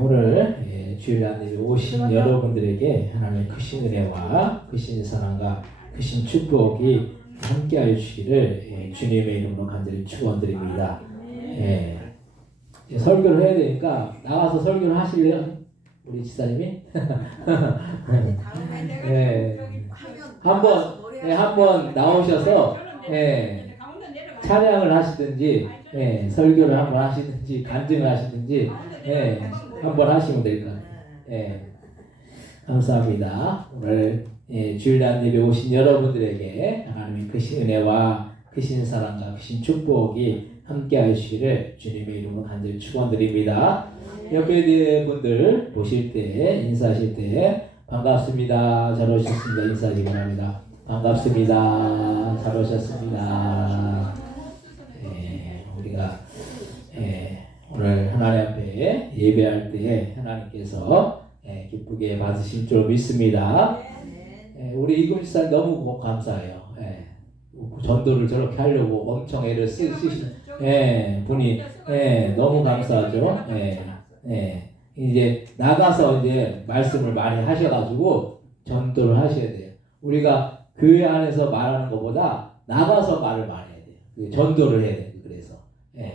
오늘 주일 안에 오신 여러분들에게 하나님의 크신 은혜와 크신 사랑과 크신 축복이 함께하여 주시기를 주님의 이름으로 간절히 축원드립니다. 설교를 해야 되니까 나와서 설교를 하실래요? 우리 지사님이? 한번 나오셔서 찬양을 하시든지 설교를 한번 하시든지 간증을 하시든지 한번 하시면 될 것 같아요. 감사합니다. 오늘 주일날 예배 오신 여러분들에게 하나님의 크신 은혜와 크신 사랑과 크신 축복이 함께 하시기를 주님의 이름으로 간절히 축원드립니다. 옆에 있는 분들 보실 때 인사하실 때 반갑습니다. 잘 오셨습니다. 인사하시기 바랍니다. 반갑습니다. 잘 오셨습니다. 우리가 오늘 하나님 앞에 예배할 때 하나님께서 기쁘게 받으실 줄 믿습니다. 우리 이군 집사님 너무 감사해요. 전도를 저렇게 하려고 엄청 애를 쓰신 분이 너무 감사하죠. 이제 나가서 이제 말씀을 많이 하셔가지고 전도를 하셔야 돼요. 우리가 교회 안에서 말하는 것보다 나가서 말을 많이 해야 돼요. 전도를 해야 돼요.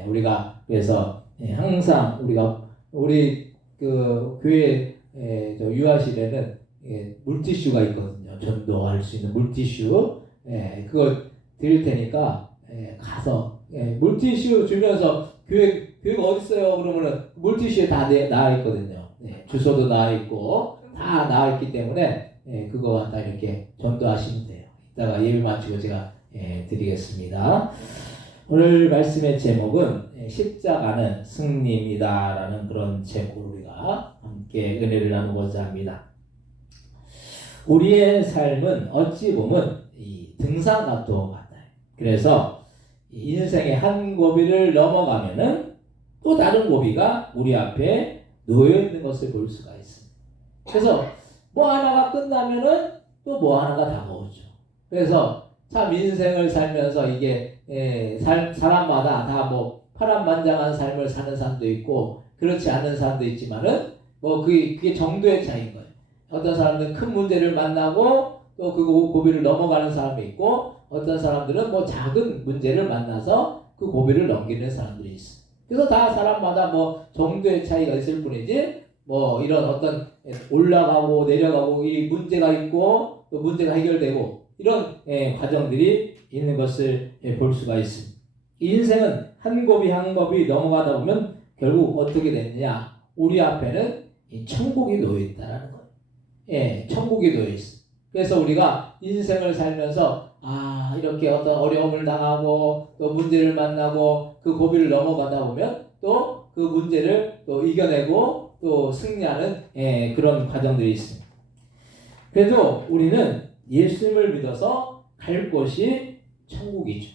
우리가 그래서 항상 우리 그 교회 저 유아실에는 물티슈가 있거든요. 전도할 수 있는 물티슈. 그거 드릴 테니까 가서 물티슈 주면서 교회가 어디 있어요? 그러면은 물티슈에 다 나와 있거든요. 주소도 나와 있고 다 나와 있기 때문에 그거 갖다 이렇게 전도하시면 돼요. 이따가 예배 마치고 제가 드리겠습니다. 오늘 말씀의 제목은 십자가는 승리입니다라는 그런 제목으로 우리가 함께 은혜를 나누고자 합니다. 우리의 삶은 어찌 보면 이 등산과도 같아요. 그래서 인생의 한 고비를 넘어가면은 또 다른 고비가 우리 앞에 놓여 있는 것을 볼 수가 있습니다. 그래서 뭐 하나가 끝나면은 또 뭐 하나가 다가오죠. 그래서 참 인생을 살면서 이게 사람마다 다 뭐 파란만장한 삶을 사는 사람도 있고 그렇지 않은 사람도 있지만은 뭐 그게 정도의 차이인 거예요. 어떤 사람들은 큰 문제를 만나고 또 그 고비를 넘어가는 사람이 있고 어떤 사람들은 뭐 작은 문제를 만나서 그 고비를 넘기는 사람들이 있어요. 그래서 다 사람마다 뭐 정도의 차이가 있을 뿐이지 뭐 이런 어떤 올라가고 내려가고 이 문제가 있고 또 문제가 해결되고 이런 과정들이 있는 것을 볼 수가 있습니다. 인생은 한 고비 한 고비 넘어가다 보면 결국 어떻게 되느냐? 우리 앞에는 이 천국이 놓여 있다라는 거예요. 천국이 놓여 있어. 그래서 우리가 인생을 살면서 이렇게 어떤 어려움을 당하고 또 문제를 만나고 그 고비를 넘어가다 보면 또 그 문제를 또 이겨내고 또 승리하는 그런 과정들이 있습니다. 그래도 우리는 예수님을 믿어서 갈 곳이 천국이죠.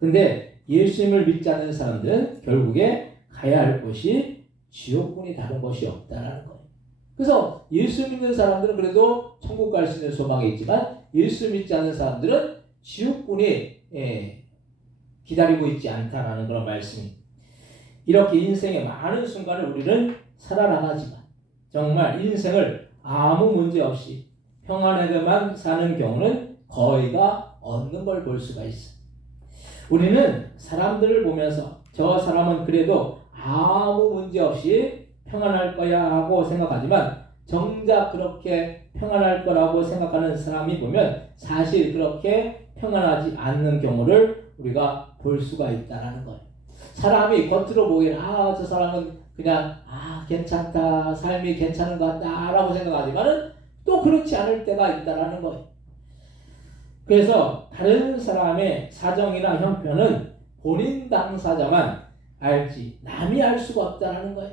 근데 예수님을 믿지 않는 사람들은 결국에 가야 할 곳이 지옥뿐이 다른 것이 없다라는 거예요. 그래서 예수 믿는 사람들은 그래도 천국 갈 수 있는 소망이 있지만 예수 믿지 않는 사람들은 지옥뿐이 기다리고 있지 않다라는 그런 말씀입니다. 이렇게 인생의 많은 순간을 우리는 살아나가지만 정말 인생을 아무 문제 없이 평안하게만 사는 경우는 거의가 없는 걸 볼 수가 있어요. 우리는 사람들을 보면서 저 사람은 그래도 아무 문제 없이 평안할 거야 하고 생각하지만 정작 그렇게 평안할 거라고 생각하는 사람이 보면 사실 그렇게 평안하지 않는 경우를 우리가 볼 수가 있다는 거예요. 사람이 겉으로 보기에는 저 사람은 그냥 괜찮다, 삶이 괜찮은 것 같다 라고 생각하지만은 또 그렇지 않을 때가 있다는 거예요. 그래서 다른 사람의 사정이나 형편은 본인 당사자만 알지 남이 알 수가 없다는 거예요.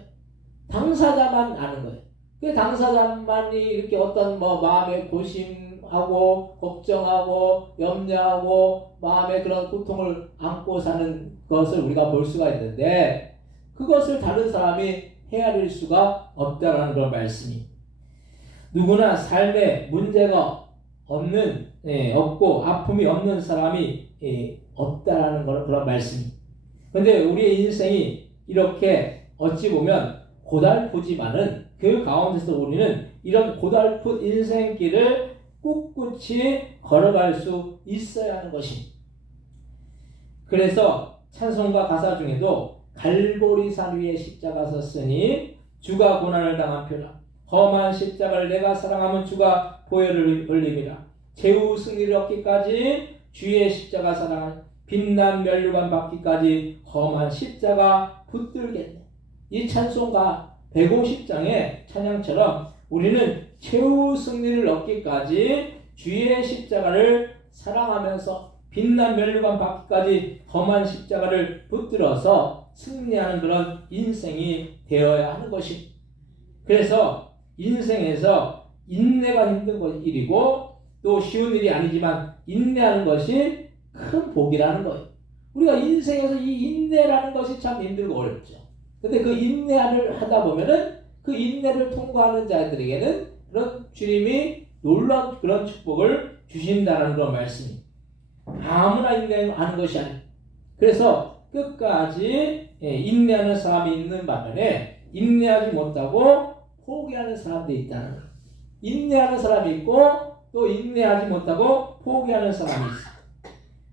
당사자만 아는 거예요. 그 당사자만이 이렇게 어떤 마음에 고심하고 걱정하고 염려하고 마음에 그런 고통을 안고 사는 것을 우리가 볼 수가 있는데 그것을 다른 사람이 헤아릴 수가 없다라는 그런 말씀이. 누구나 삶에 문제가 없고 아픔이 없는 사람이 없다라는 그런 말씀이. 그런데 우리의 인생이 이렇게 어찌 보면 고달프지만은 그 가운데서 우리는 이런 고달픈 인생길을 꿋꿋이 걸어갈 수 있어야 하는 것입니다. 그래서 찬송가 가사 중에도 갈보리산 위에 십자가 섰으니 주가 고난을 당한 표라. 험한 십자가를 내가 사랑하면 주가 보혈을 흘림이라. 최후 승리를 얻기까지 주의 십자가 사랑, 빛난 면류관 받기까지 험한 십자가 붙들겠네. 이 찬송가 150장의 찬양처럼 우리는 최후 승리를 얻기까지 주의 십자가를 사랑하면서 빛난 면류관 받기까지 험한 십자가를 붙들어서 승리하는 그런 인생이 되어야 하는 것입니다. 그래서 인생에서 인내가 힘든 일이고 또 쉬운 일이 아니지만 인내하는 것이 큰 복이라는 거예요. 우리가 인생에서 이 인내라는 것이 참 힘들고 어렵죠. 근데 그 인내를 하다 보면은 그 인내를 통과하는 자들에게는 그런 주님이 놀라운 그런 축복을 주신다는 그런 말씀입니다. 아무나 인내하는 것이 아니에요. 그래서 끝까지 인내하는 사람이 있는 반면에 인내하지 못하고 포기하는 사람들이 있다는 거예요. 인내하는 사람이 있고 또 인내하지 못하고 포기하는 사람이 있어요.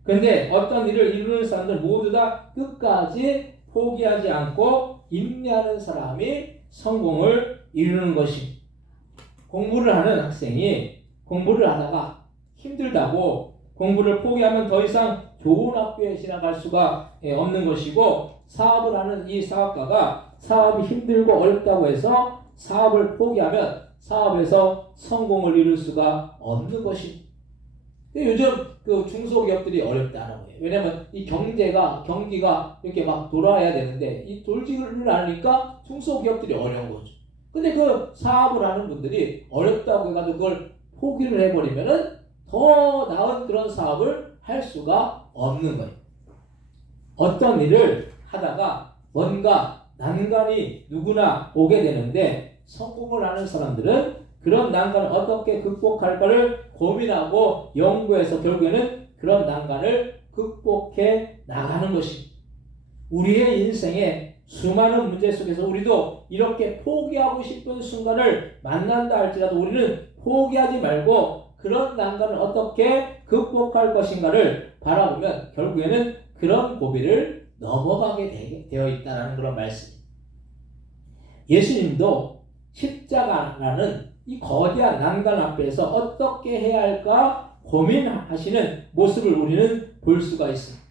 그런데 어떤 일을 이루는 사람들 모두 다 끝까지 포기하지 않고 인내하는 사람이 성공을 이루는 것입니다. 공부를 하는 학생이 공부를 하다가 힘들다고 공부를 포기하면 더 이상 좋은 학교에 진학할 수가 없는 것이고, 사업을 하는 이 사업가가 사업이 힘들고 어렵다고 해서 사업을 포기하면 사업에서 성공을 이룰 수가 없는 것입니다. 요즘 그 중소기업들이 어렵다는 거예요. 왜냐면 이 경기가 이렇게 막 돌아야 되는데 이 돌지를 않으니까 중소기업들이 어려운 거죠. 근데 그 사업을 하는 분들이 어렵다고 해가지고 그걸 포기를 해버리면은 더 나은 그런 사업을 할 수가 없는 거예요. 어떤 일을 하다가 뭔가 난관이 누구나 오게 되는데 성공을 하는 사람들은 그런 난관을 어떻게 극복할까를 고민하고 연구해서 결국에는 그런 난관을 극복해 나가는 것입니다. 우리의 인생에 수많은 문제 속에서 우리도 이렇게 포기하고 싶은 순간을 만난다 할지라도 우리는 포기하지 말고 그런 난관을 어떻게 극복할 것인가를 바라보면 결국에는 그런 고비를 넘어가게 되어 있다는 그런 말씀입니다. 예수님도 십자가라는 이 거대한 난관 앞에서 어떻게 해야 할까 고민하시는 모습을 우리는 볼 수가 있습니다.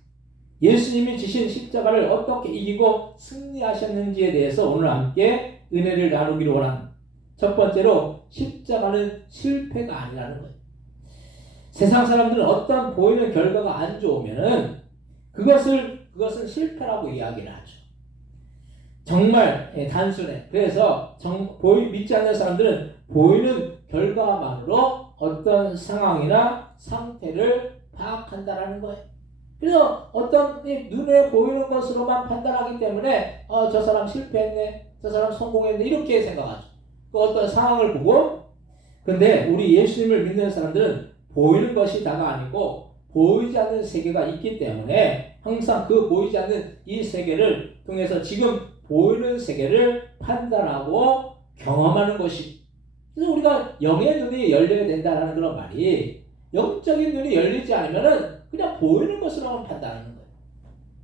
예수님이 지신 십자가를 어떻게 이기고 승리하셨는지에 대해서 오늘 함께 은혜를 나누기로 원합니다. 첫 번째로 십자가는 실패가 아니라는 거예요. 세상 사람들은 어떤 보이는 결과가 안 좋으면은 그것은 실패라고 이야기를 하죠. 정말 단순해. 그래서 믿지 않는 사람들은 보이는 결과만으로 어떤 상황이나 상태를 파악한다라는 거예요. 그래서 어떤 눈에 보이는 것으로만 판단하기 때문에 저 사람 실패했네, 저 사람 성공했네 이렇게 생각하죠. 그 어떤 상황을 보고. 근데 우리 예수님을 믿는 사람들은 보이는 것이 다가 아니고 보이지 않는 세계가 있기 때문에 항상 그 보이지 않는 이 세계를 통해서 지금 보이는 세계를 판단하고 경험하는 것이. 그래서 우리가 영의 눈이 열려야 된다는 그런 말이, 영적인 눈이 열리지 않으면은 그냥 보이는 것으로만 판단하는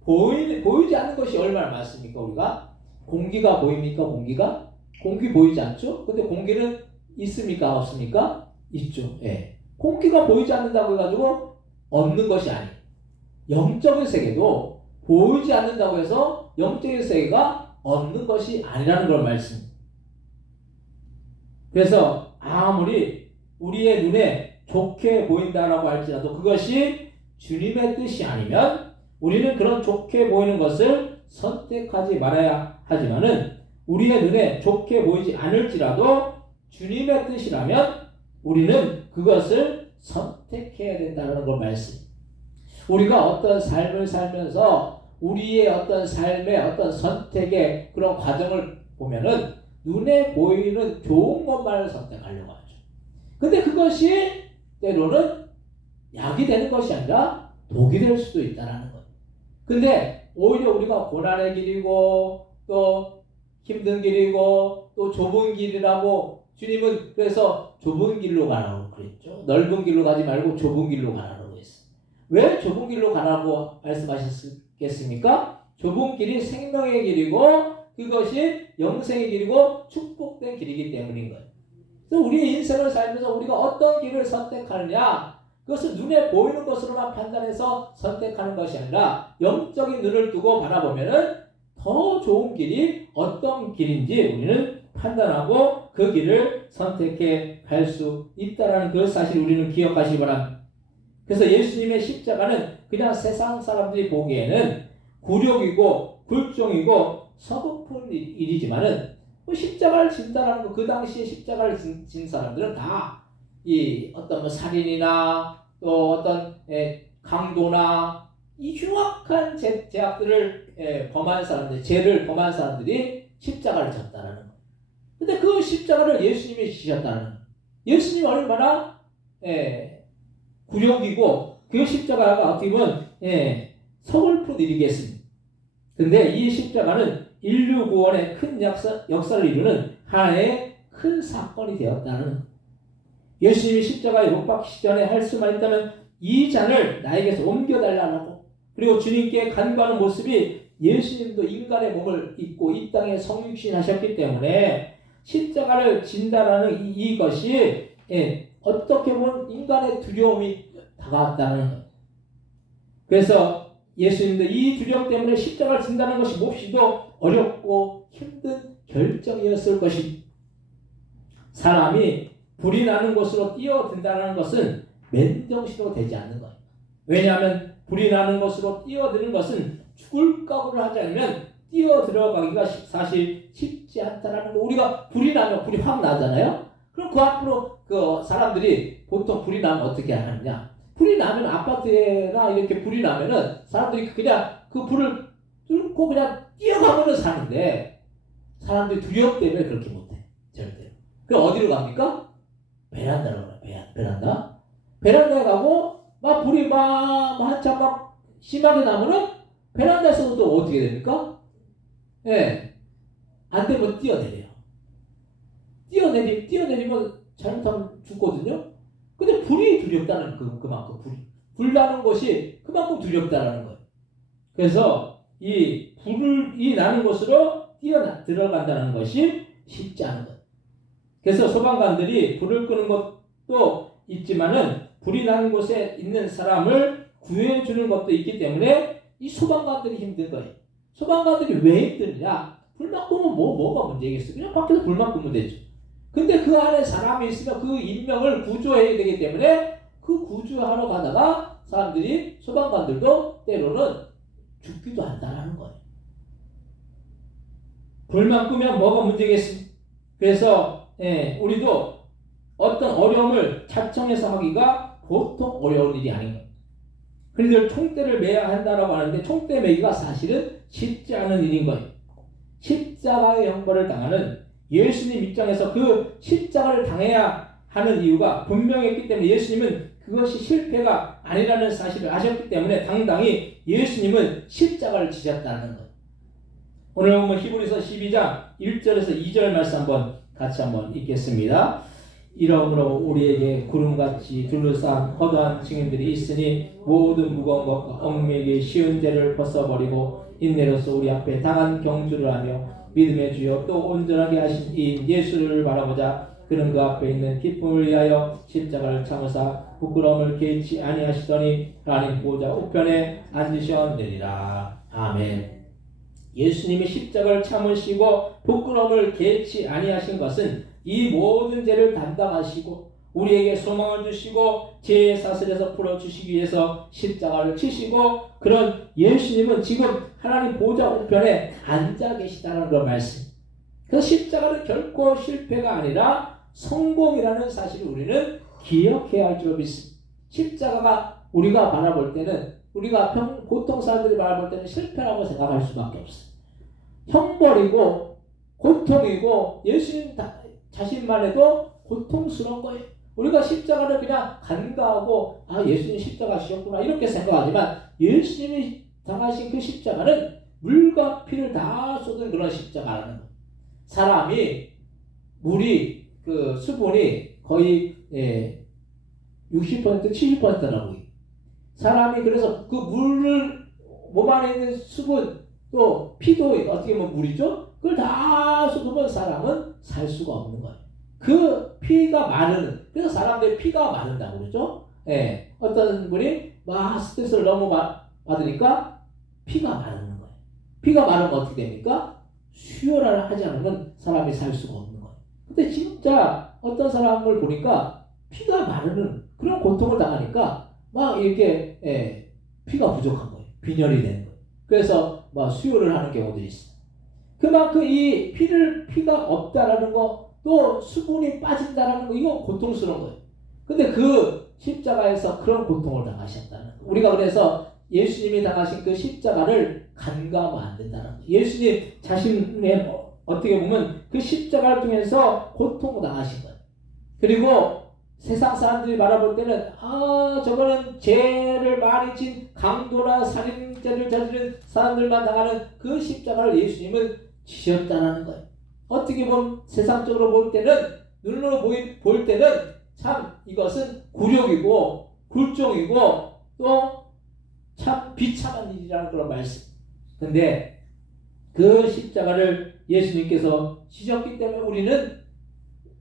거예요. 보이지 않는 것이 얼마나 많습니까? 우리가 공기가 보입니까? 공기 보이지 않죠? 근데 공기는 있습니까? 없습니까? 있죠. 예. 공기가 보이지 않는다고 해가지고 없는 것이 아니에요. 영적인 세계도 보이지 않는다고 해서 영적인 세계가 없는 것이 아니라는 걸 말씀입니다. 그래서 아무리 우리의 눈에 좋게 보인다라고 할지라도 그것이 주님의 뜻이 아니면 우리는 그런 좋게 보이는 것을 선택하지 말아야 하지만은, 우리의 눈에 좋게 보이지 않을지라도 주님의 뜻이라면 우리는 그것을 선택해야 된다는 걸 말씀입니다. 우리가 어떤 삶을 살면서 우리의 어떤 삶의 어떤 선택의 그런 과정을 보면은 눈에 보이는 좋은 것만을 선택하려고 하죠. 근데 그것이 때로는 약이 되는 것이 아니라 독이 될 수도 있다는 거예요. 근데 오히려 우리가 고난의 길이고 또 힘든 길이고 또 좁은 길이라고 주님은 그래서 좁은 길로 가라고 그랬죠. 넓은 길로 가지 말고 좁은 길로 가라고 했어요. 왜 좁은 길로 가라고 말씀하셨겠습니까? 좁은 길이 생명의 길이고 그것이 영생의 길이고 축복된 길이기 때문인 거예요. 그래서 우리의 인생을 살면서 우리가 어떤 길을 선택하느냐, 그것을 눈에 보이는 것으로만 판단해서 선택하는 것이 아니라 영적인 눈을 두고 바라보면은 더 좋은 길이 어떤 길인지 우리는 판단하고 그 길을 선택해 갈 수 있다는 그 사실을 우리는 기억하시기 바랍니다. 그래서 예수님의 십자가는 그냥 세상 사람들이 보기에는 굴욕이고 굴종이고 서글픈 일이지만은 십자가를 진다라는 거, 그 당시에 십자가를 진 사람들은 다 이 어떤 살인이나 또 어떤 강도나 이 흉악한 죄악들을 범한 사람들, 죄를 범한 사람들이 십자가를 졌다라는 거예요. 근데 그 십자가를 예수님이 지셨다는 거예요. 예수님이 얼마나 굴욕이고 그 십자가가 어떻게 보면 서글픈 일이겠습니다. 근데 이 십자가는 인류 구원의 큰 역사를 이루는 하나의 큰 사건이 되었다는 거예요. 예수님이 십자가에 못 박히시 전에 할 수만 있다면 이 잔을 나에게서 옮겨달라고, 그리고 주님께 간구하는 모습이 예수님도 인간의 몸을 입고 이 땅에 성육신 하셨기 때문에 십자가를 진다라는 이것이 어떻게 보면 인간의 두려움이 다가왔다는 거예요. 그래서 예수님도 이 두려움 때문에 십자가를 진다는 것이 몹시도 어렵고 힘든 결정이었을 것입니다. 사람이 불이 나는 곳으로 뛰어든다는 것은 맨정신으로 되지 않는 거예요. 왜냐하면 불이 나는 곳으로 뛰어드는 것은 죽을 각오를 하지 않으면 뛰어들어가기가 사실 쉽지 않다는 거. 우리가 불이 나면 불이 확 나잖아요. 그럼 그 앞으로 그 사람들이 보통 불이 나면 어떻게 하느냐? 불이 나면 아파트에나 이렇게 불이 나면은 사람들이 그냥 그 불을 뚫고 그냥 뛰어가면은 사는데 사람들이 두려움 때문에 그렇게 못해. 절대로. 그럼 어디로 갑니까? 베란다로 가요. 베란다. 베란다에 가고 막 불이 막 한참 막 심하게 나면은 베란다에서도 또 어떻게 됩니까? 안 되면 뛰어내려요. 뛰어내리면 잘못하면 죽거든요. 근데 불이 두렵다는 그만큼 불 나는 것이 그만큼 두렵다라는 거예요. 그래서 이 불이 나는 곳으로 들어간다는 것이 쉽지 않은 거예요. 그래서 소방관들이 불을 끄는 것도 있지만은 불이 나는 곳에 있는 사람을 구해주는 것도 있기 때문에 이 소방관들이 힘든 거예요. 소방관들이 왜 힘드냐? 불만 끄면 뭐가 문제겠어요? 그냥 밖에서 불만 끄면 되죠. 근데 그 안에 사람이 있으면 그 인명을 구조해야 되기 때문에 그 구조하러 가다가 사람들이 소방관들도 때로는 죽기도 한다는 거예요. 불만 끄면 뭐가 문제겠습니까? 그래서 우리도 어떤 어려움을 자청해서 하기가 보통 어려운 일이 아닌 거예요. 그런데 총대를 매야 한다라고 하는데 총대 매기가 사실은 쉽지 않은 일인 거예요. 십자가의 형벌을 당하는 예수님 입장에서 그 십자가를 당해야 하는 이유가 분명했기 때문에 예수님은 그것이 실패가 아니라는 사실을 아셨기 때문에 당당히 예수님은 십자가를 지셨다는 거예요. 오늘 보면 히브리서 12장 1절에서 2절 말씀 같이 한번 읽겠습니다. 이러므로 우리에게 구름같이 둘러싼 허다한 증인들이 있으니 모든 무거운 것과 얽매이기 쉬운 죄를 벗어버리고 인내로서 우리 앞에 당한 경주를 하며 믿음의 주여 또 온전하게 하신 이 예수를 바라보자. 그는 그 앞에 있는 기쁨을 위하여 십자가를 참으사 부끄러움을 개의치 아니하시더니 하나님 보좌 우편에 앉으셨느니라. 아멘. 예수님이 십자가를 참으시고 부끄러움을 개의치 아니하신 것은 이 모든 죄를 담당하시고 우리에게 소망을 주시고 죄의 사슬에서 풀어주시기 위해서 십자가를 치시고 그런 예수님은 지금 하나님 보좌 우편에 앉아 계시다는 그 말씀. 그 십자가는 결코 실패가 아니라 성공이라는 사실을 우리는 기억해야 할 줄 믿습니다. 십자가가 우리가 바라볼 때는 우리가 보통 사람들이 바라볼 때는 실패라고 생각할 수밖에 없어요. 형벌이고 고통이고 예수님 자신만 해도 고통스러운 거예요. 우리가 십자가를 그냥 간과하고 예수님 십자가 지셨구나 이렇게 생각하지만 예수님이 당하신 그 십자가는 물과 피를 다 쏟은 그런 십자가라는 거예요. 사람이 물이 그 수분이 거의 60% 70%라고. 사람이 그래서 그 물을 몸 안에 있는 수분 또 피도 어떻게 보면 물이죠. 그걸 다 쏟으면 사람은 살 수가 없는 거예요. 그 피가 마르는, 그래서 사람들이 피가 마른다고 그러죠. 예, 어떤 분이 막 스트레스를 너무 받으니까 피가 마르는 거예요. 피가 마르면 어떻게 됩니까? 수혈을 하지 않으면 사람이 살 수가 없는 거예요. 근데 진짜 어떤 사람을 보니까 피가 마르는 그런 고통을 당하니까 막 이렇게 피가 부족한 거예요. 빈혈이 되는 거예요. 그래서 막 수혈을 하는 경우들이 있어요. 그만큼 이 피가 없다라는 거, 또 수분이 빠진다라는 거, 이거 고통스러운 거예요. 근데 그 십자가에서 그런 고통을 당하셨다는 거예요. 우리가 그래서 예수님이 당하신 그 십자가를 간과하면 안 된다는 거예요. 예수님 자신의 어떻게 보면 그 십자가를 통해서 고통을 당하신 거예요. 그리고 세상 사람들이 바라볼 때는 저거는 죄를 많이 진 강도나 살인죄를 저지른 사람들만 당하는 그 십자가를 예수님은 지셨다는 거예요. 어떻게 보면 세상적으로 볼 때는, 눈으로 볼 때는 참 이것은 굴욕이고 굴종이고 또 참 비참한 일이라는 그런 말씀. 근데 그 십자가를 예수님께서 지셨기 때문에 우리는,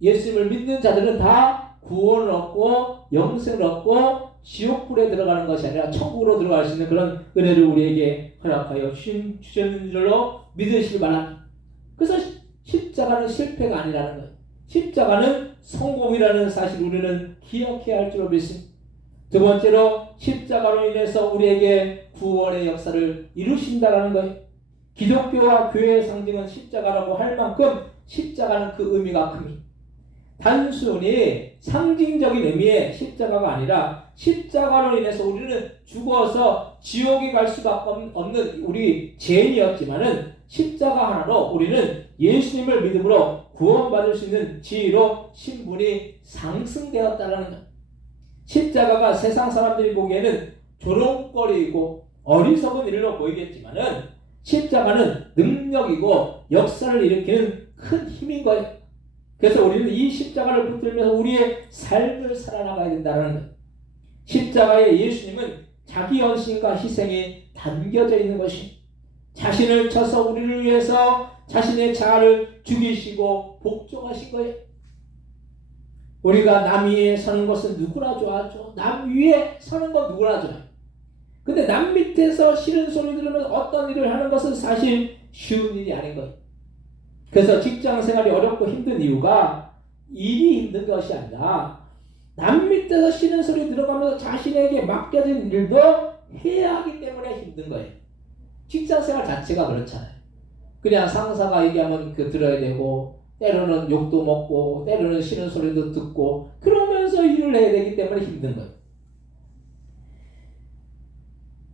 예수님을 믿는 자들은 다 구원을 얻고 영생을 얻고 지옥불에 들어가는 것이 아니라 천국으로 들어갈 수 있는 그런 은혜를 우리에게 허락하여 주셨는 줄로 믿으시기 바랍니다. 그래서 십자가는 실패가 아니라는 거예요. 십자가는 성공이라는 사실 우리는 기억해야 할 줄로 믿습니다. 두 번째로 십자가로 인해서 우리에게 구원의 역사를 이루신다라는 거예요. 기독교와 교회의 상징은 십자가라고 할 만큼 십자가는 그 의미가 큽니다. 단순히 상징적인 의미의 십자가가 아니라 십자가로 인해서 우리는 죽어서 지옥에 갈 수밖에 없는 우리 죄인이었지만은 십자가 하나로 우리는 예수님을 믿음으로 구원받을 수 있는 지위로 신분이 상승되었다는 것. 십자가가 세상 사람들이 보기에는 조롱거리이고 어리석은 일로 보이겠지만은 십자가는 능력이고 역사를 일으키는 큰 힘인 거예요. 그래서 우리는 이 십자가를 붙들면서 우리의 삶을 살아나가야 된다는 거예요. 십자가에 예수님은 자기 헌신과 희생이 담겨져 있는 것이, 자신을 쳐서 우리를 위해서 자신의 자아를 죽이시고 복종하신 거예요. 우리가 남 위에 서는 것은 누구나 좋아하죠. 남 위에 서는 건 누구나 좋아요. 근데 남 밑에서 싫은 소리 들으면 어떤 일을 하는 것은 사실 쉬운 일이 아닌 거예요. 그래서 직장 생활이 어렵고 힘든 이유가 일이 힘든 것이 아니라 남 밑에서 싫은 소리 들어가면서 자신에게 맡겨진 일도 해야 하기 때문에 힘든 거예요. 직장 생활 자체가 그렇잖아요. 그냥 상사가 얘기하면 들어야 되고, 때로는 욕도 먹고 때로는 싫은 소리도 듣고 그러면서 일을 해야 되기 때문에 힘든 거예요.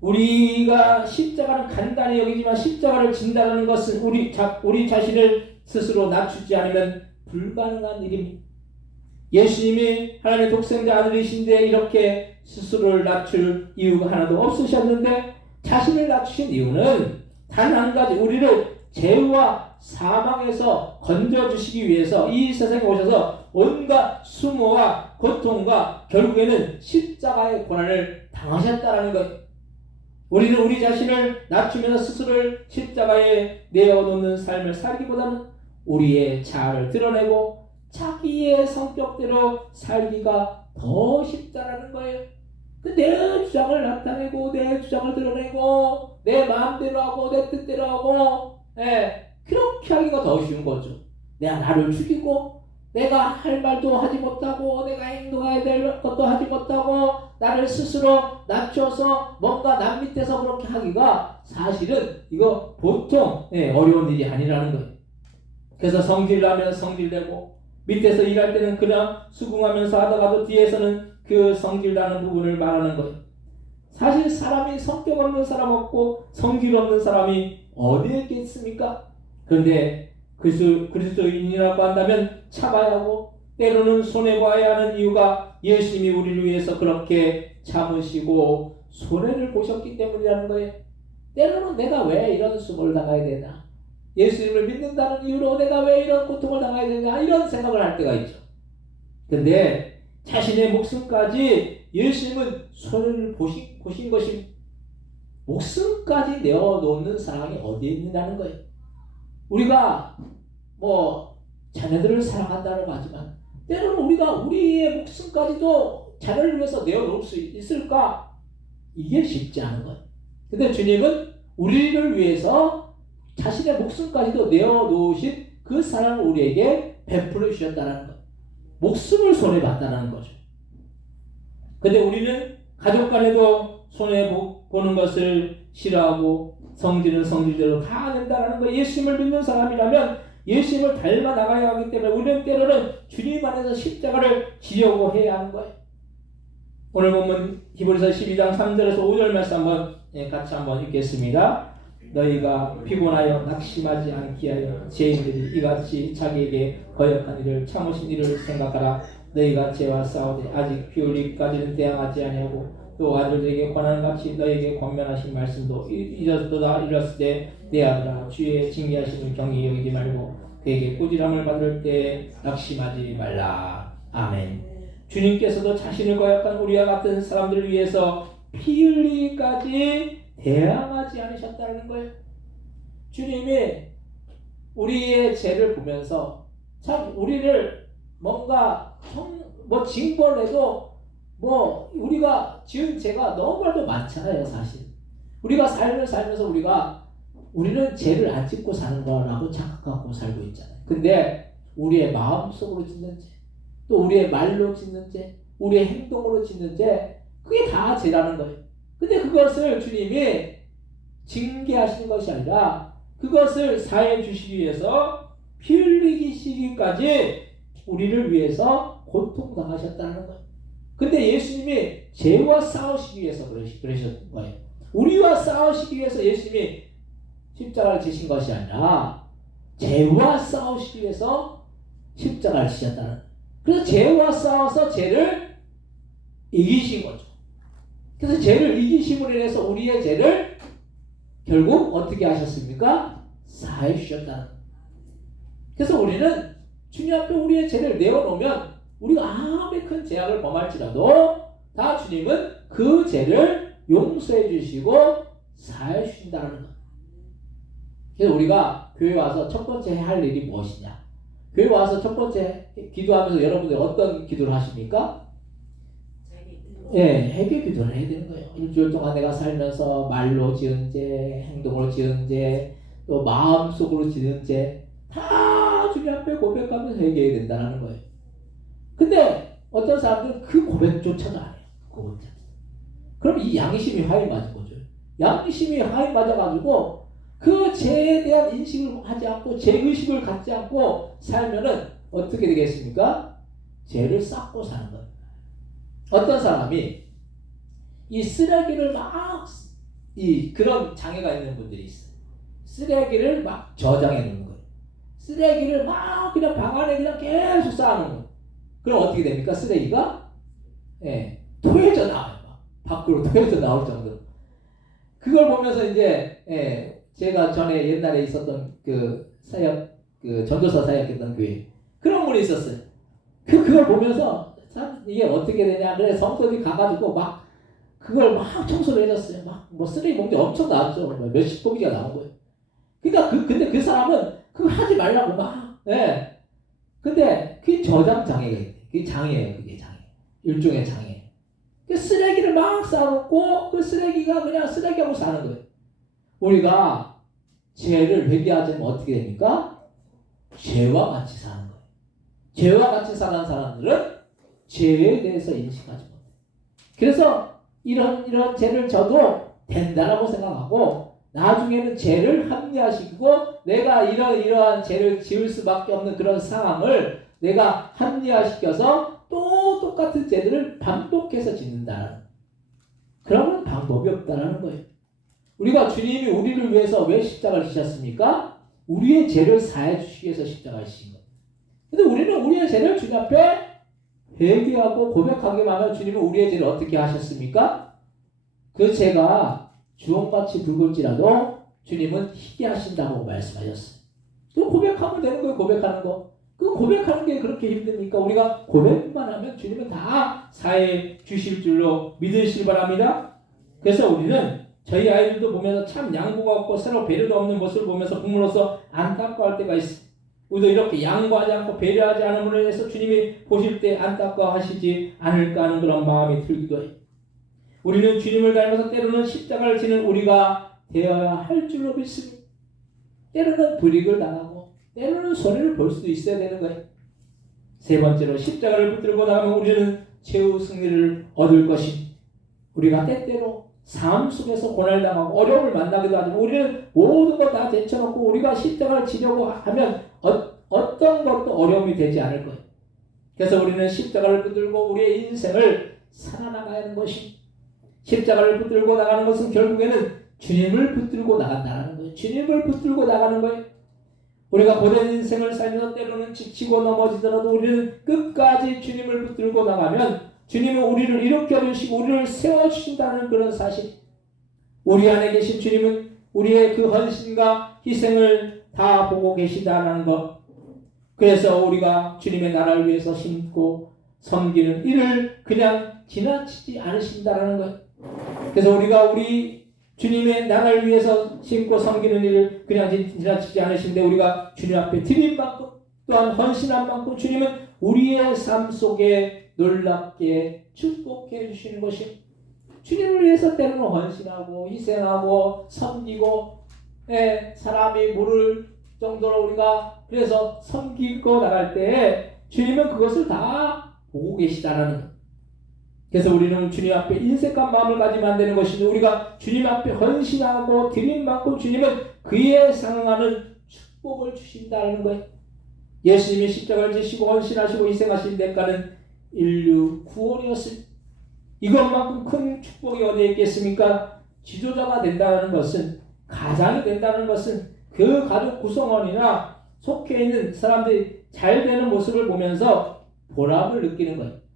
우리가 십자가를 간단히 여기지만 십자가를 진다는 것은 우리 자신을 스스로 낮추지 않으면 불가능한 일입니다. 예수님이 하나님의 독생자 아들이신데 이렇게 스스로를 낮출 이유가 하나도 없으셨는데, 자신을 낮추신 이유는 단 한 가지, 우리를 죄와 사망에서 건져주시기 위해서 이 세상에 오셔서 온갖 수모와 고통과 결국에는 십자가의 고난을 당하셨다는 거예요. 우리는 우리 자신을 낮추면서 스스로를 십자가에 내어놓는 삶을 살기보다는 우리의 자아를 드러내고 자기의 성격대로 살기가 더 쉽다라는 거예요. 내 주장을 나타내고 내 주장을 드러내고 내 마음대로 하고 내 뜻대로 하고 그렇게 하기가 더 쉬운 거죠. 내가 나를 죽이고 내가 할 말도 하지 못하고 내가 행동해야 될 것도 하지 못하고 나를 스스로 낮춰서 뭔가 남 밑에서 그렇게 하기가 사실은 이거 보통 어려운 일이 아니라는 거예요. 그래서 성질나면 성질내고 밑에서 일할 때는 그냥 수긍하면서 하다가도 뒤에서는 그 성질나는 부분을 말하는 거예요. 사실 사람이 성격 없는 사람 없고 성질 없는 사람이 어디에 있겠습니까? 그런데 그리스도인이라고 한다면 참아야 하고 때로는 손해봐야 하는 이유가 예수님이 우리를 위해서 그렇게 참으시고 손해를 보셨기 때문이라는 거예요. 때로는 내가 왜 이런 수고를 당해야 되나? 예수님을 믿는다는 이유로 내가 왜 이런 고통을 당해야 되냐 이런 생각을 할 때가 있죠. 근데 자신의 목숨까지 예수님은 손해를 보신 것이 목숨까지 내어놓는 사랑이 어디에 있느냐는 거예요. 우리가 뭐 자녀들을 사랑한다고 하지만 때로는 우리가 우리의 목숨까지도 자녀를 위해서 내어놓을 수 있을까? 이게 쉽지 않은 거예요. 근데 주님은 우리를 위해서 자신의 목숨까지도 내어놓으신 그 사랑을 우리에게 베풀어 주셨다는 거예요. 목숨을 손해봤다는 거죠. 근데 우리는 가족 간에도 손해보는 것을 싫어하고 성질은 성질대로 다 낸다는 거예요. 예수님을 믿는 사람이라면 예수님을 닮아 나가야 하기 때문에 우리는 때로는 주님 안에서 십자가를 지려고 해야 하는 거예요. 오늘 보면 히브리서 12장 3절에서 5절 말씀 같이 한번 읽겠습니다. 너희가 피곤하여 낙심하지 않게 하여 죄인들이 이같이 자기에게 거역한 일을 참으신 일을 생각하라. 너희가 죄와 싸우되 아직 피 흘리기까지는 대항하지 아니하고 또 아들들에게 권한같이 너희에게 권면하신 말씀도 잊었도다. 이랬을 때 내 아들아 주의 징계하심을 경히 여기지 말고 그에게 꾸지람을 받을 때 낙심하지 말라. 아멘. 주님께서도 자신을 거역한 우리와 같은 사람들을 위해서 피 흘리기까지 대항하지 않으셨다는 거예요. 주님이 우리의 죄를 보면서 참 우리를 뭔가 징벌을 해도 우리가 지은 죄가 너무나도 많잖아요. 사실 우리가 살면서 우리는 죄를 안 짓고 사는 거라고 착각하고 살고 있잖아요. 근데 우리의 마음속으로 짓는 죄, 또 우리의 말로 짓는 죄, 우리의 행동으로 짓는 죄, 그게 다 죄라는 거예요. 근데 그것을 주님이 징계하시는 것이 아니라 그것을 사해 주시기 위해서 피 흘리시기까지 우리를 위해서 고통당하셨다는 거예요. 근데 예수님이 죄와 싸우시기 위해서 그러셨던 거예요. 우리와 싸우시기 위해서 예수님이 십자가를 지신 것이 아니라 죄와 싸우시기 위해서 십자가를 지셨다는 거예요. 그래서 죄와 싸워서 죄를 이기신 거죠. 그래서 죄를 이기심으로 인해서 우리의 죄를 결국 어떻게 하셨습니까? 사해 주셨다는 거예요. 그래서 우리는 주님 앞에 우리의 죄를 내어놓으면 우리가 아무리 큰 죄악을 범할지라도 다 주님은 그 죄를 용서해 주시고 사해 주신다는 거예요. 그래서 우리가 교회 와서 첫 번째 할 일이 무엇이냐? 교회 와서 첫 번째 기도하면서 여러분들 어떤 기도를 하십니까? 회개 기도를 해야 되는 거예요. 일주일 동안 내가 살면서 말로 지은 죄, 행동으로 지은 죄, 또 마음속으로 지은 죄 다 주님 앞에 고백하면서 회개해야 된다는 거예요. 근데 어떤 사람들은 그 고백조차도 안 해요. 그럼 이 양심이 화에 맞은 거죠. 양심이 화에 맞아가지고 그 죄에 대한 인식을 하지 않고 죄의식을 갖지 않고 살면은 어떻게 되겠습니까? 죄를 쌓고 사는 거예요. 어떤 사람이 이 쓰레기를 그런 장애가 있는 분들이 있어요. 쓰레기를 막 저장해 놓는 거예요. 쓰레기를 그냥 방 안에 그냥 계속 쌓아놓는 거예요. 그럼 어떻게 됩니까? 쓰레기가 토해져 나와요. 밖으로 토해져 나올 정도로. 그걸 보면서 이제 제가 전에 옛날에 있었던 그 전도사 사역했던 교회 그런 분이 있었어요. 그걸 보면서 참 이게 어떻게 되냐. 그래 성도들이 가가지고 그걸 청소를 해줬어요. 쓰레기 봉지 엄청 나왔죠. 몇십 봉지가 나온 거예요. 그러니까 근데 그 사람은 그거 하지 말라고 근데 그게 저장 장애가 있대. 그게 장애예요. 그게 장애. 일종의 장애. 그 쓰레기를 쌓아놓고 그 쓰레기가 그냥 쓰레기하고 사는 거예요. 우리가 죄를 회개하자면 어떻게 됩니까? 죄와 같이 사는 거예요. 죄와 같이 사는 사람들은 죄에 대해서 인식하지 못해요. 그래서 이런 죄를 져도 된다라고 생각하고 나중에는 죄를 합리화시키고 내가 이러한 죄를 지을 수밖에 없는 그런 상황을 내가 합리화시켜서 또 똑같은 죄들을 반복해서 짓는다는 그런 방법이 없다는 거예요. 우리가 주님이 우리를 위해서 왜 십자가를 지셨습니까? 우리의 죄를 사해 주시기 위해서 십자가를 지신 거예요. 근데 우리는 우리의 죄를 주님 앞에 회개하고 고백하기만 하면 주님은 우리의 죄를 어떻게 하셨습니까? 그 죄가 주홍같이 붉을지라도 주님은 희게 하신다고 말씀하셨어요. 또 고백하면 되는 거예요. 고백하는 거. 그 고백하는 게 그렇게 힘듭니까? 우리가 고백만 하면 주님은 다 사해 주실 줄로 믿으시기 바랍니다. 그래서 우리는 저희 아이들도 보면서 참 양보가 없고 서로 배려도 없는 모습을 보면서 부모로서 안타까워할 때가 있어요. 우리도 이렇게 양보하지 않고 배려하지 않음으로 인해서 주님이 보실 때 안타까워하시지 않을까 하는 그런 마음이 들기도 해요. 우리는 주님을 닮아서 때로는 십자가를 지는 우리가 되어야 할 줄로 믿습니다. 때로는 불이익을 당하고 때로는 손해를 볼 수도 있어야 되는 거예요. 세 번째로 십자가를 붙들고 나가면 우리는 최후 승리를 얻을 것입니다. 우리가 때때로 삶 속에서 고난당하고 어려움을 만나기도 하지만 우리는 모든 것 다 제쳐놓고 우리가 십자가를 지려고 하면 어떤 것도 어려움이 되지 않을 거예요. 그래서 우리는 십자가를 붙들고 우리의 인생을 살아나가야 하는 것입니다. 십자가를 붙들고 나가는 것은 결국에는 주님을 붙들고 나간다는 거예요. 주님을 붙들고 나가는 거예요. 우리가 고된 인생을 살면서 때로는 지치고 넘어지더라도 우리는 끝까지 주님을 붙들고 나가면 주님은 우리를 일으켜주시고 우리를 세워주신다는 그런 사실. 우리 안에 계신 주님은 우리의 그 헌신과 희생을 다 보고 계시다는 것. 그래서 우리가 주님의 나라를 위해서 심고 섬기는 일을 그냥 지나치지 않으신다는 것. 그래서 우리가 우리 주님의 나라를 위해서 심고 섬기는 일을 그냥 지나치지 않으신데 우리가 주님 앞에 드린 만큼 또한 헌신한 만큼 주님은 우리의 삶 속에 놀랍게 축복해 주시는 것이 주님을 위해서 때로는 헌신하고 희생하고 섬기고 사람이 모를 정도로 우리가 그래서 섬기고 나갈 때 주님은 그것을 다 보고 계시다는 것. 그래서 우리는 주님 앞에 인색한 마음을 가지면 안 되는 것이니 우리가 주님 앞에 헌신하고 드린 만큼 주님은 그에 상응하는 축복을 주신다는 거예요. 예수님이 십자가를 지시고 헌신하시고 희생하신 대가는 인류 구원이었습니다. 이것만큼 큰 축복이 어디에 있겠습니까? 지도자가 된다는 것은 가장이 된다는 것은 그 가족 구성원이나 속해 있는 사람들이 잘 되는 모습을 보면서 보람을 느끼는 거예요.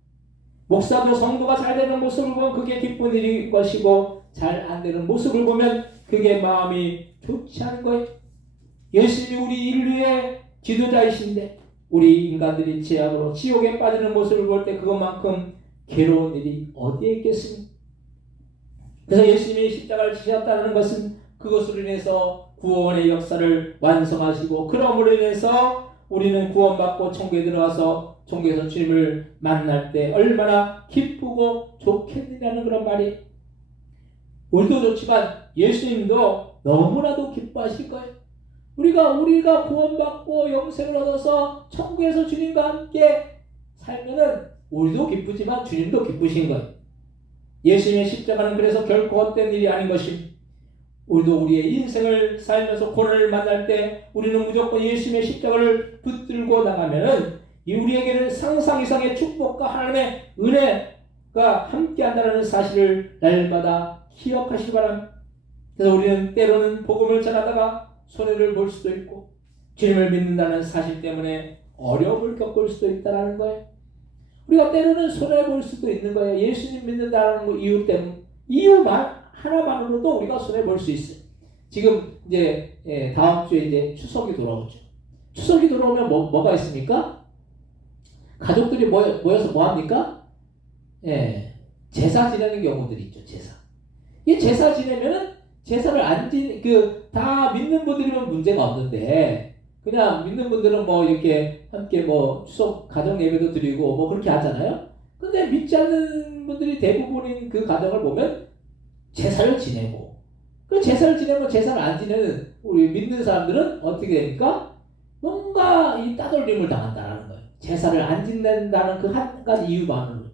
목사도 성도가 잘 되는 모습을 보면 그게 기쁜 일일 것이고 잘 안 되는 모습을 보면 그게 마음이 좋지 않은 거예요. 예수님이 우리 인류의 지도자이신데 우리 인간들이 죄악으로 지옥에 빠지는 모습을 볼 때 그것만큼 괴로운 일이 어디에 있겠습니까? 그래서 예수님이 십자가를 지셨다는 것은 그것으로 인해서 구원의 역사를 완성하시고 그럼으로 인해서 우리는 구원받고 천국에 들어가서 천국에서 주님을 만날 때 얼마나 기쁘고 좋겠느냐는 그런 말이 우리도 좋지만 예수님도 너무나도 기뻐하실 거예요. 우리가 구원받고 영생을 얻어서 천국에서 주님과 함께 살면은 우리도 기쁘지만 주님도 기쁘신 거예요. 예수님의 십자가는 그래서 결코 헛된 일이 아닌 것입니다. 우리도 우리의 인생을 살면서 고난을 만날 때 우리는 무조건 예수님의 십자가를 붙들고 나가면은 우리에게는 상상 이상의 축복과 하나님의 은혜가 함께한다는 사실을 날마다 기억하시기 바랍니다. 그래서 우리는 때로는 복음을 전하다가 손해를 볼 수도 있고 주님을 믿는다는 사실 때문에 어려움을 겪을 수도 있다는 거예요. 우리가 때로는 손해 볼 수도 있는 거예요. 예수님 믿는다는 이유 때문에 이유만 하나만으로도 우리가 손해 볼 수 있어요. 지금 이제 다음 주에 이제 추석이 돌아오죠. 추석이 돌아오면 뭐가 있습니까? 가족들이 모여서 뭐 합니까? 제사 지내는 경우들이 있죠. 이 제사 지내면은 제사를 다 믿는 분들이면 문제가 없는데 그냥 믿는 분들은 뭐 이렇게 함께 뭐 추석 가정 예배도 드리고 뭐 그렇게 하잖아요. 근데 믿지 않는 분들이 대부분인 그 가정을 보면 제사를 지내고 그 제사를 지내면 제사를 안 지내는 우리 믿는 사람들은 어떻게 됩니까? 뭔가 이 따돌림을 당한다는 거예요. 제사를 안 지낸다는 그 한 가지 이유만으로.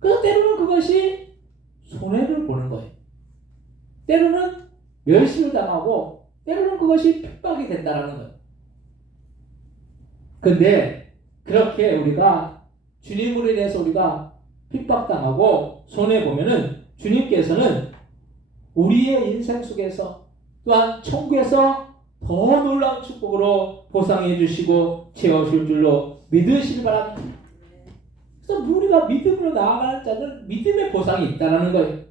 그래서 때로는 그것이 손해를 보는 거예요. 때로는 멸시를 당하고 때로는 그것이 핍박이 된다는 거예요. 근데 그렇게 우리가 주님으로 인해서 우리가 핍박당하고 손해보면은 주님께서는 우리의 인생 속에서 또한 천국에서 더 놀라운 축복으로 보상해 주시고 채워줄 줄로 믿으시기 바랍니다. 그래서 우리가 믿음으로 나아가는 자는 믿음의 보상이 있다는 거예요.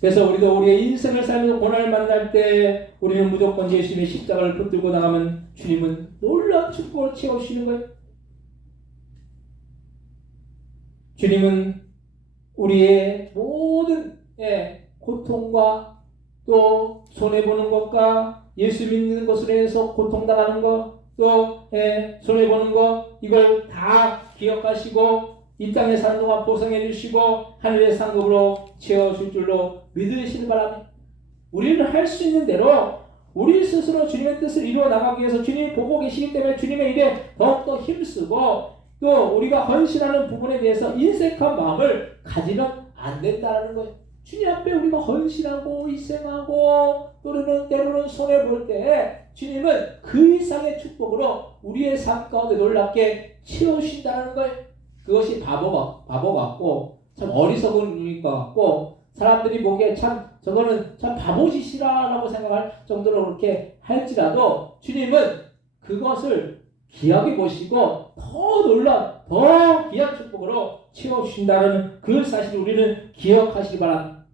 그래서 우리도 우리의 인생을 살면서 고난을 만날 때 우리는 무조건 예수님의 십자가를 붙들고 나가면 주님은 놀라운 축복을 채워주시는 거예요. 주님은 우리의 모든 고통과 또 손해보는 것과 예수 믿는 것으로 해서 고통당하는 것, 또 손해보는 것, 이걸 다 기억하시고 이 땅에 사는 동안 보상해 주시고 하늘의 상급으로 채워줄 줄로 믿으시기 바랍니다. 우리는 할 수 있는 대로 우리 스스로 주님의 뜻을 이루어 나가기 위해서 주님이 보고 계시기 때문에 주님의 일에 더욱더 힘쓰고 또 우리가 헌신하는 부분에 대해서 인색한 마음을 가지면 안 된다는 거예요. 주님 앞에 우리가 헌신하고 희생하고 때로는 손해볼 때 주님은 그 이상의 축복으로 우리의 삶 가운데 놀랍게 채우신다는 거예요. 그것이 바보 같고 참 어리석은 일인 것 같고 사람들이 보기에 참 저거는 참 바보짓이라고 생각할 정도로 그렇게 할지라도 주님은 그것을 귀하게 보시고 더 놀라운 더 귀한 축복으로 채워주신다는 그 사실을 우리는 기억하시기 바랍니다.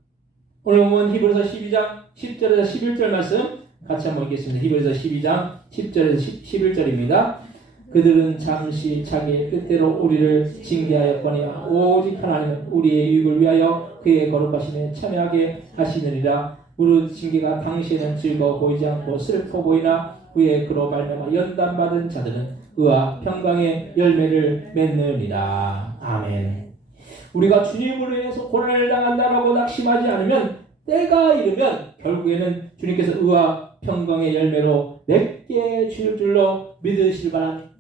오늘 보면 히브리서 12장 10절에서 11절 말씀 같이 한번 읽겠습니다. 히브리서 12장 10절에서 11절입니다. 그들은 잠시 자기의 뜻대로 우리를 징계하였거니와 오직 하나님은 우리의 유익을 위하여 그의 거룩하심에 참여하게 하시느니라. 무릇 징계가 당시에는 즐거워 보이지 않고 슬퍼 보이나 후에 그로 말미암아 연단받은 자들은 의와 평강의 열매를 맺느니라. 아멘. 우리가 주님으로 인해서 고난을 당한다라고 낙심하지 않으면 때가 이르면 결국에는 주님께서 의와 평강의 열매로 맺게 줄 줄로 믿으시길 바랍니다.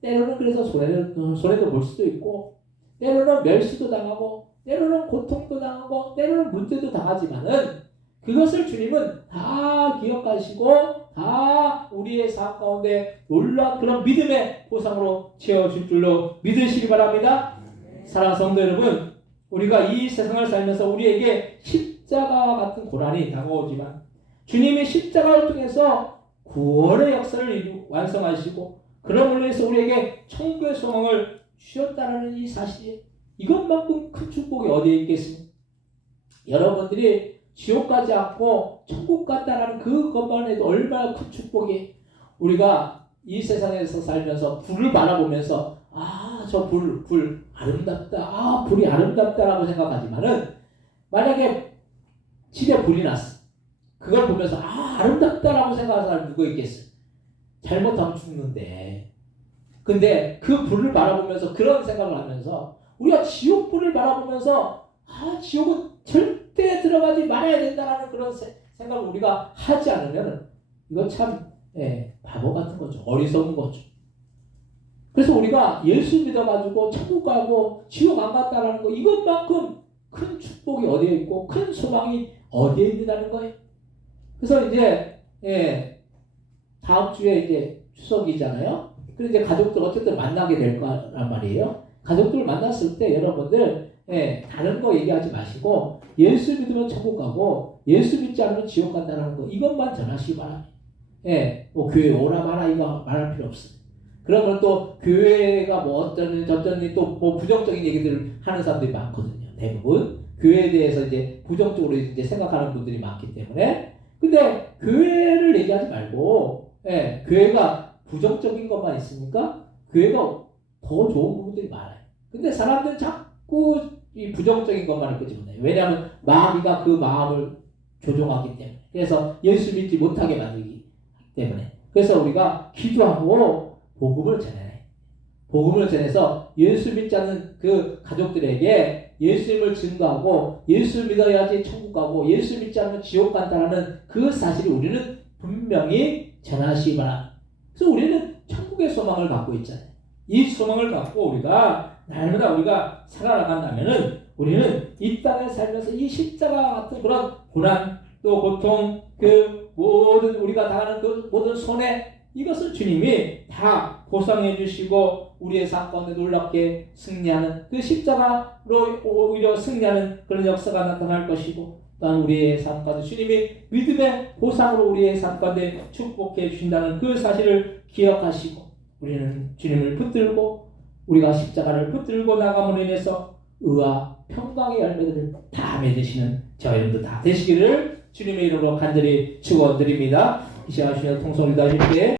때로는 그래서 손해도 볼 수도 있고 때로는 멸시도 당하고 때로는 고통도 당하고 때로는 문제도 당하지만은 그것을 주님은 다 기억하시고 다 우리의 삶 가운데 놀라운 그런 믿음의 보상으로 채워줄 줄로 믿으시기 바랍니다. 사랑하는 성도 여러분, 우리가 이 세상을 살면서 우리에게 십자가와 같은 고난이 다가오지만 주님의 십자가를 통해서 구원의 역사를 완성하시고 그럼으로 인해서 우리에게 천국의 소망을 주셨다는 이 사실, 이것만큼 큰 축복이 어디에 있겠습니까? 여러분들이 지옥 가지 않고 천국 갔다라는 그것만 해도 얼마나 큰 축복이. 우리가 이 세상에서 살면서 불을 바라보면서 저 불 아름답다, 불이 아름답다라고 생각하지만은 만약에 집에 불이 났어, 그걸 보면서 아름답다라고 생각하는 사람 누구 있겠어? 잘못하면 죽는데. 근데 그 불을 바라보면서 그런 생각을 하면서 우리가 지옥 불을 바라보면서 지옥은 절대 들어가지 말아야 된다는 그런 생각을 우리가 하지 않으면 이건 참 바보 같은 거죠. 어리석은 거죠. 그래서 우리가 예수 믿어가지고 천국 가고 지옥 안 갔다라는 거, 이것만큼 큰 축복이 어디에 있고 큰 소망이 어디에 있다는 거예요. 그래서 이제 다음 주에 이제 추석이잖아요. 그래서 이제 가족들 어쨌든 만나게 될 거란 말이에요. 가족들 만났을 때 여러분들 다른 거 얘기하지 마시고 예수 믿으면 천국 가고 예수 믿지 않으면 지옥 간다는 거, 이것만 전하시기 바랍니다. 뭐 교회 오라 마라 이거 말할 필요 없어요. 그러면 또 교회가 뭐 어쩌니 저쩌니 또 뭐 부정적인 얘기들을 하는 사람들이 많거든요. 대부분 교회에 대해서 이제 부정적으로 이제 생각하는 분들이 많기 때문에. 근데 교회를 얘기하지 말고 교회가 부정적인 것만 있습니까? 교회가 더 좋은 부분들이 많아요. 근데 사람들은 자꾸 이 부정적인 것만을 끄집어내요. 왜냐하면 마귀가 그 마음을 조종하기 때문에. 그래서 예수 믿지 못하게 만들기 때문에. 그래서 우리가 기도하고 복음을 전해요. 복음을 전해서 예수 믿지 않는 그 가족들에게 예수님을 증거하고 예수 믿어야지 천국 가고 예수 믿지 않으면 지옥 간다라는 그 사실을 우리는 분명히 전하시기 바랍니다. 그래서 우리는 천국의 소망을 갖고 있잖아요. 이 소망을 갖고 우리가 날마다 우리가 살아나간다면은 우리는 이 땅에 살면서 이 십자가 같은 그런 고난 또 고통, 그 모든 우리가 당하는 그 모든 손해, 이것을 주님이 다 보상해 주시고 우리의 삶 가운데 놀랍게 승리하는 그 십자가로 오히려 승리하는 그런 역사가 나타날 것이고, 또한 우리의 삶 가운데 주님이 믿음의 보상으로 우리의 삶 가운데 축복해 주신다는 그 사실을 기억하시고 우리는 주님을 붙들고 우리가 십자가를 붙들고 나감으로 인해서 의와 평강의 열매들을 다 맺으시는 저와 여러분들 다 되시기를 주님의 이름으로 간절히 축원드립니다. 이 시간 주님 통성을 다하실 때